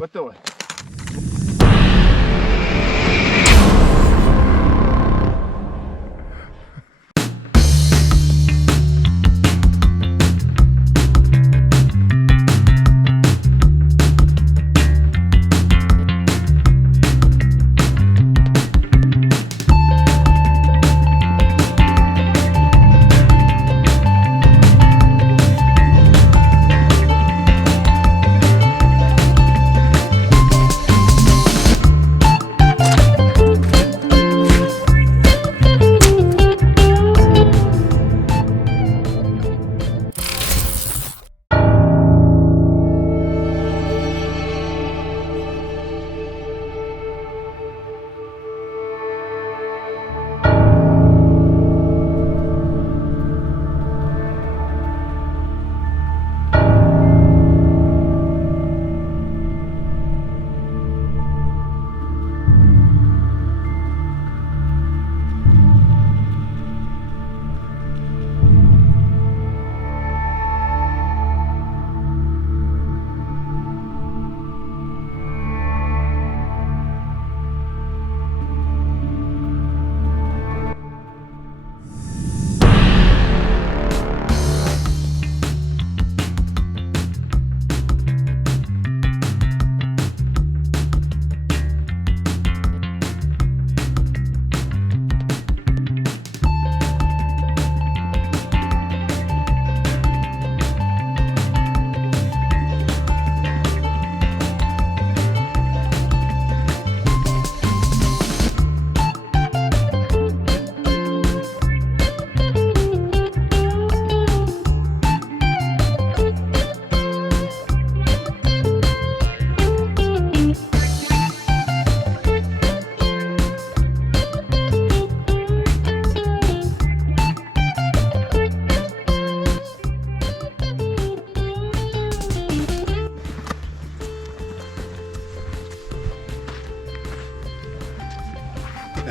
Gotovo je.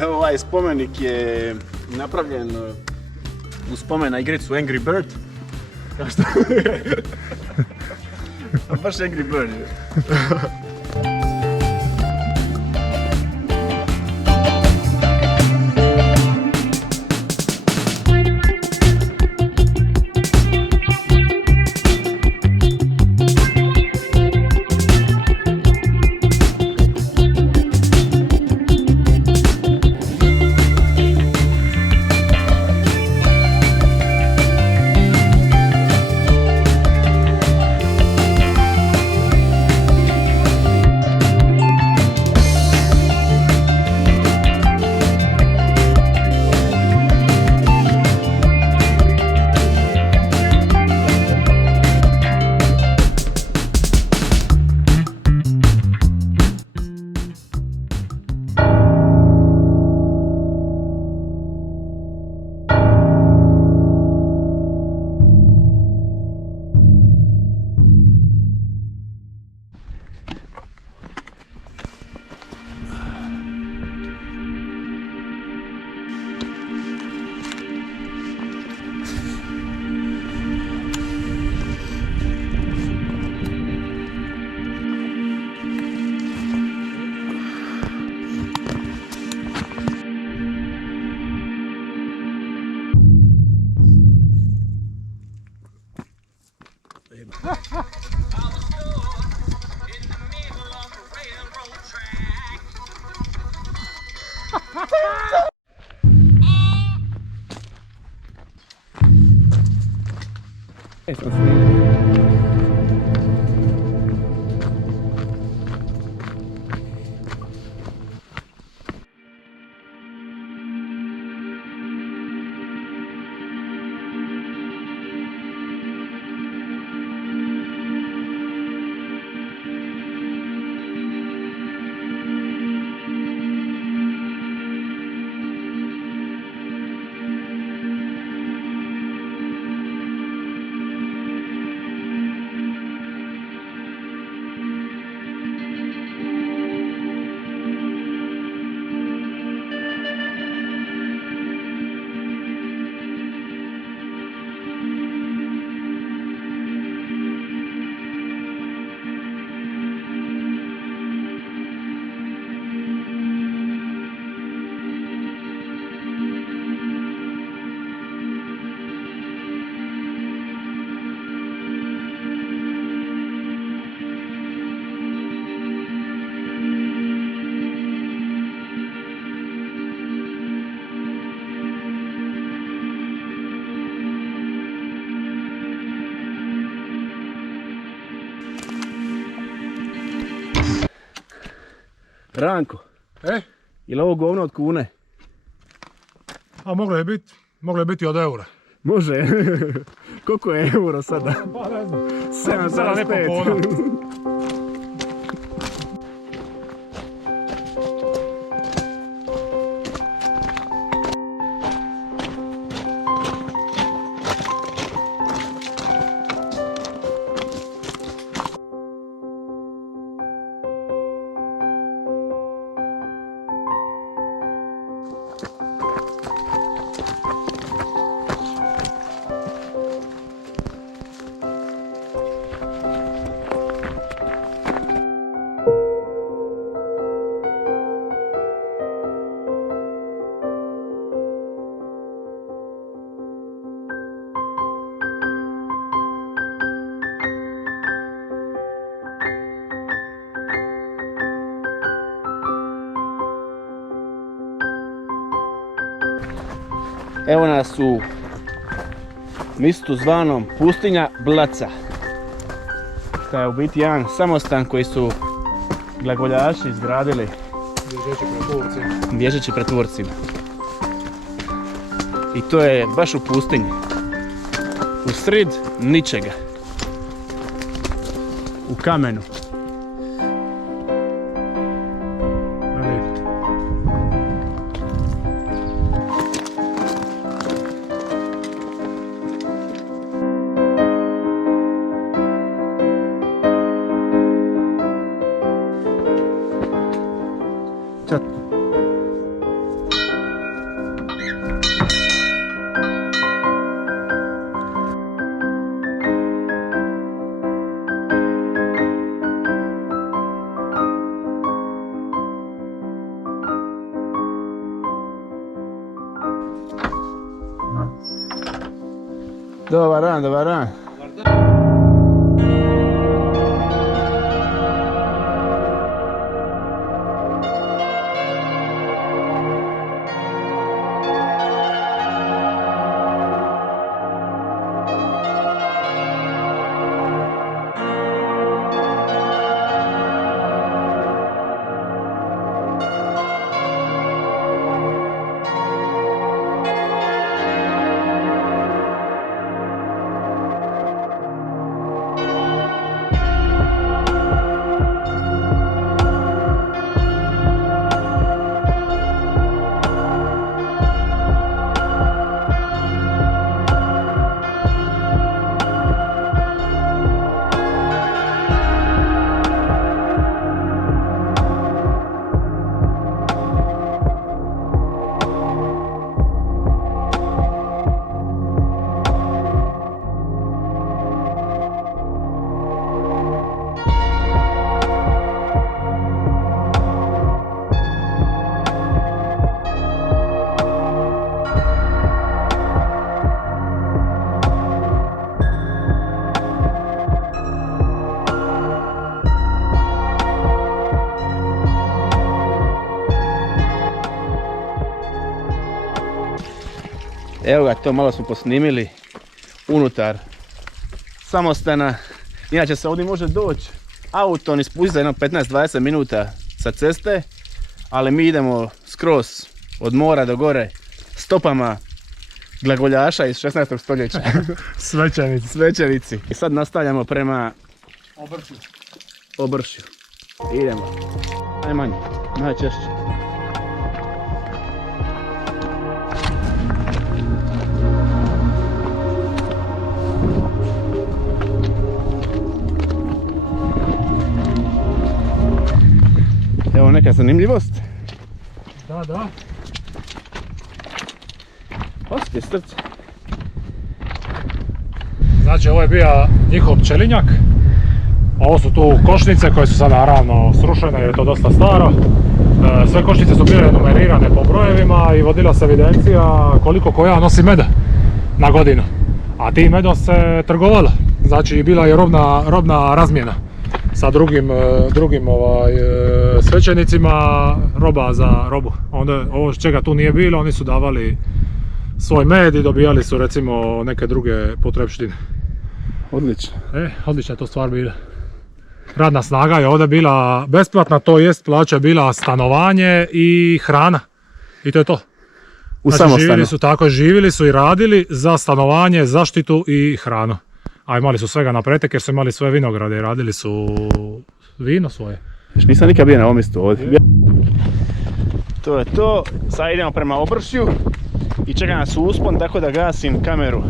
Evo, ovaj spomenik je napravljen u spomen na igricu Angry Bird. Kao što... Baš Angry Bird je. Ranko, je li ovo govno od kune? A moglo je biti od eura. Može. Koliko je euro sada? Pa ne znam. 7,5 kuna. Evo nas u mjestu zvanom Pustinja Blaca. To je u biti jedan samostan koji su glagoljaši izgradili bježeći pred Turcima. I to je baš u pustinji. U srid ničega. U kamenu. Čat. Dobar dan, dobar dan. Evo ga, to malo smo posnimili unutar samostana. Inače se ovdje može doći autom i spustiti za jedno 15-20 minuta sa ceste, ali mi idemo skroz od mora do gore stopama glagoljaša iz 16. stoljeća. Svećenici. I sad nastavljamo prema Obršju. Idemo. Najmanje, najčešće. Evo neka zanimljivost. Da. Osjeti srce. Znači ovo je bio njihov pčelinjak. Ovo su tu košnice koje su sad naravno srušene jer je to dosta staro. Sve košnice su bile numerirane po brojevima i vodila se evidencija koliko koja nosi meda na godinu. A tim medom se trgovalo. Znači bila je robna razmjena sa drugim svećenicima, roba za robu. Onda ovo čega tu nije bilo, oni su davali svoj med i dobijali su recimo neke druge potrepštine. Odlično. Odlična je to stvar bila. radna snaga je ovdje bila besplatna, to jest plaća je bila stanovanje i hrana. I to je to. U Znači, samostanu. živjeli su tako, živjeli su i radili za stanovanje, zaštitu i hranu. A imali su svega na pretek jer su imali svoje vinograde i radili su vino svoje. Još nisam nikad bio na ovom mjestu ovdje. To je to, sad idemo prema Obršju i čeka nas uspon, tako da gasim kameru.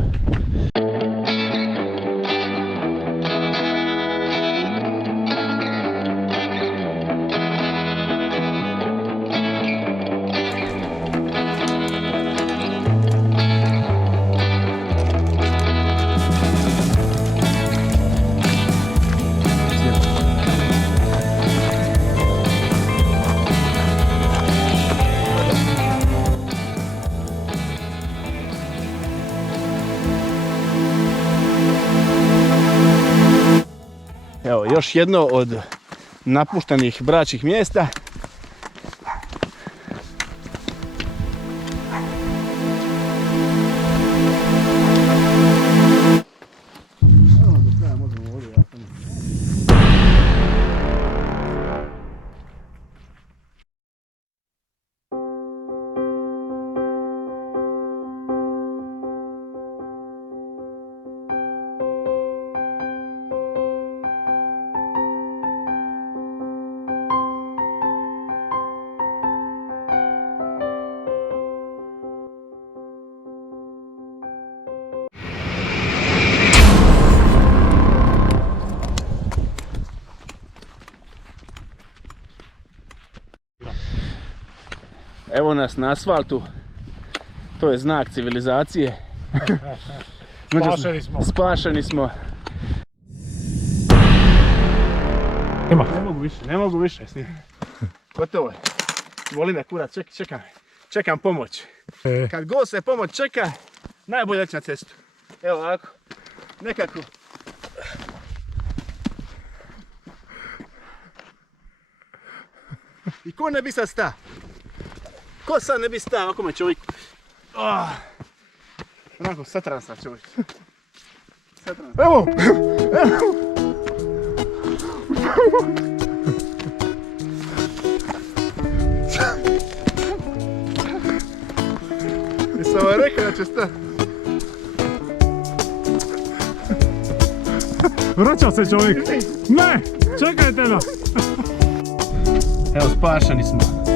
Evo, još jedno od napuštenih bračih mjesta. Evo nas na asfaltu, to je znak civilizacije. Spašeni smo. Spašeni smo. Ima. Ne mogu više. Gotovo je. Voli me kurac, čekam pomoć. Kad god se pomoć čeka, najbolje ići na cestu. Evo ovako, nekako. I ko ne bi sad sta? Ko sad ne bi stao ovako me čovjek? Onako, satran sam čovjek. Evo! Nisam vam rekao da će stati. Vraća se čovjek. Ne! Čekajte nas! Evo, spašeni smo.